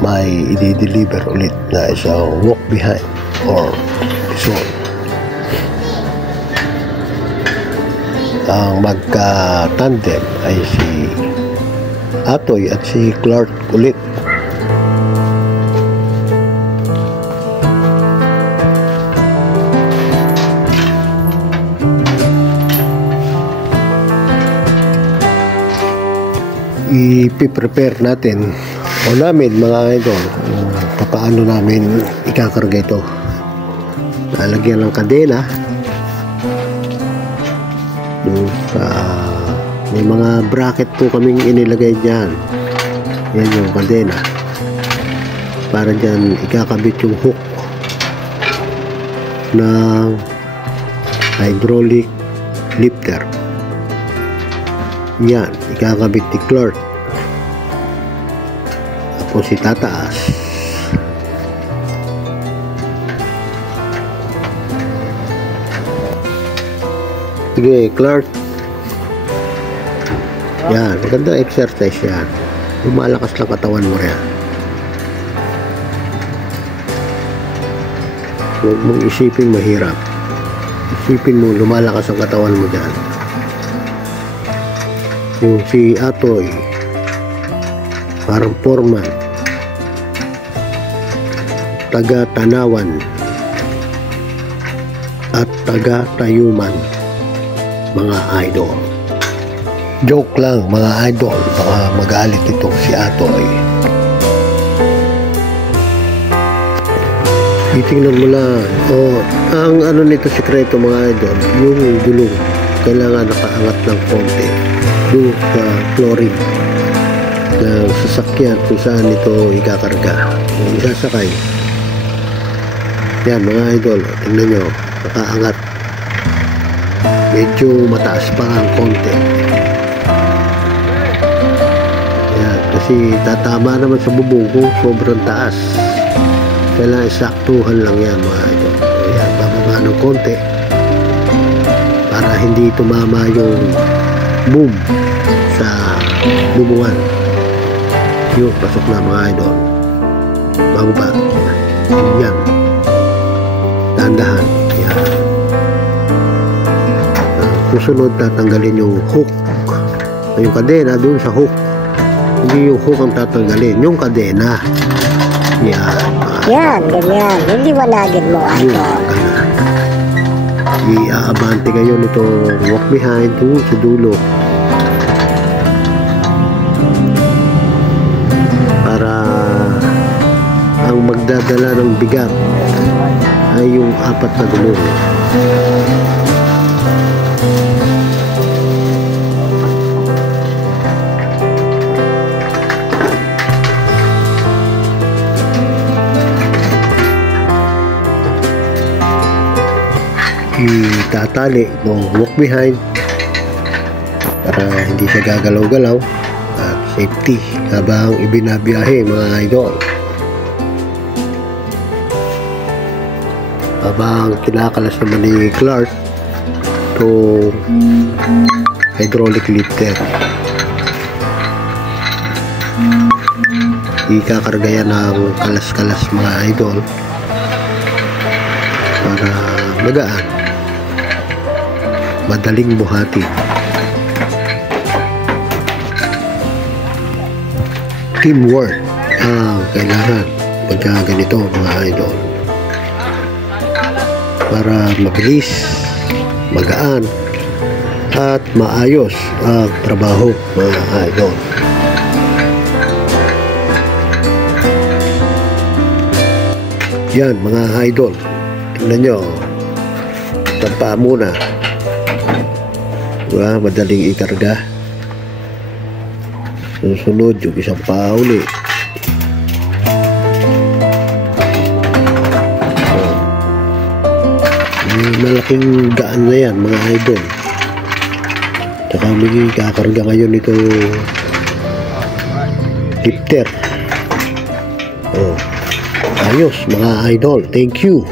may i-deliver ulit na isang walk behind or zone. Ang magka-tandem ay si Atoy at si Clark ulit. I-prepare natin o namin mga idol paano namin ikakarga ito. Lalagyan ng kadena. May mga bracket po kaming inilagay dyan. Yan yung kadena para dyan ikakabit yung hook ng hydraulic lifter. Yan, ikakabit ni Clark. Tapos itataas. Sige, Clark. Yan, magandang exercise yan. Lumalakas lang katawan mo yan. Huwag mong isipin mahirap. Isipin mo, lumalakas ang katawan mo dyan. Yung si Atoy parang foreman, taga Tanawan at taga Tayuman, mga idol. Joke lang mga idol, baka magalit itong si Atoy. Titingnan mo lang. Ang ano nito sikreto mga idol, yung gulong kailangan nakaangat ng konti doon sa flooring ng sasakyan kung saan ito ikakarga. Kung isasakay, yan mga idol, tingnan nyo, nakaangat, medyo mataas pa ang konti. Yan, kasi tatama naman sa bubong kung sobrang taas. Kailangan saktuhan lang yan mga idol. Yan, bababa ng konti para hindi tumama yung boom sa bubungan. Yun, pasok na mga idol. Bababa. Yan. Dahan-dahan. Yan. Susunod, tatanggalin yung hook. Yung kadena doon sa hook. Hindi yung hook ang tatanggalin. Yung kadena. Yan. Yan, ganyan. Hindi walagin mo, idol. I-aabante kayo nito walk behind doon sa dulo. Para ang magdadala ng bigat ay yung apat na gulong. Itatali ng walk behind para hindi siya gagalaw-galaw at safety habang ibinabiyahe mga idol. Habang kinakalas naman ni Clark itong hydraulic lifter, ikakarga yan ng kalas-kalas mga idol para magaan, madaling buhati. Teamwork ang kailangan pagka ganito mga idol, para mabilis, magaan at maayos ang trabaho mga idol. Yan mga idol, tingnan nyo, tampa muna. Diba? Madaling ikarga. Susunod yung isang paa uli. Malaking daan na yan mga idol. Tsaka may kakarga ngayon ito lifter. Ayos mga idol, thank you.